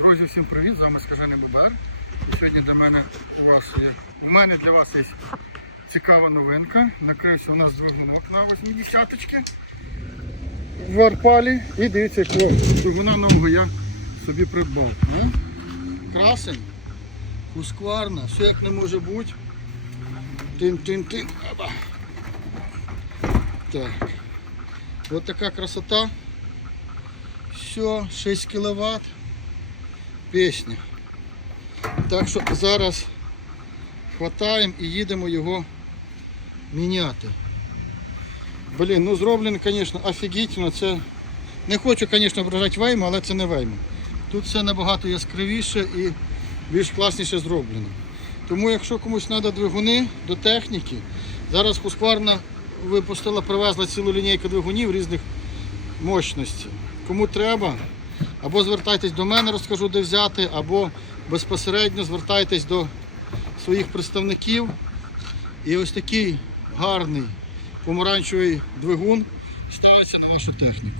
Друзі, всім привіт! З вами Скажений ББР. Сьогодні до мене у вас є. У мене для вас є цікава новинка. Накрився у нас двигунок на 80-ки в Арпалі. І дивіться, якого двигуна нового я собі придбав. Ну, Красень, хускварна, все як не може бути. Тин-тин-тин. Так. Ось така красота. Все, 6 кВт. Пісня. Так що зараз хватаємо і їдемо його міняти. Блін, ну зроблено, звісно, офігітельно. Це не хочу, звісно, вражати вейму, але це не вейма. Тут все набагато яскравіше і більш класніше зроблено. Тому якщо комусь треба двигуни до техніки, зараз Husqvarna випустила, привезла цілу лінійку двигунів різних мощностей. Кому треба, або звертайтесь до мене, розкажу, де взяти, або безпосередньо звертайтесь до своїх представників. І ось такий гарний помаранчевий двигун ставиться на вашу техніку.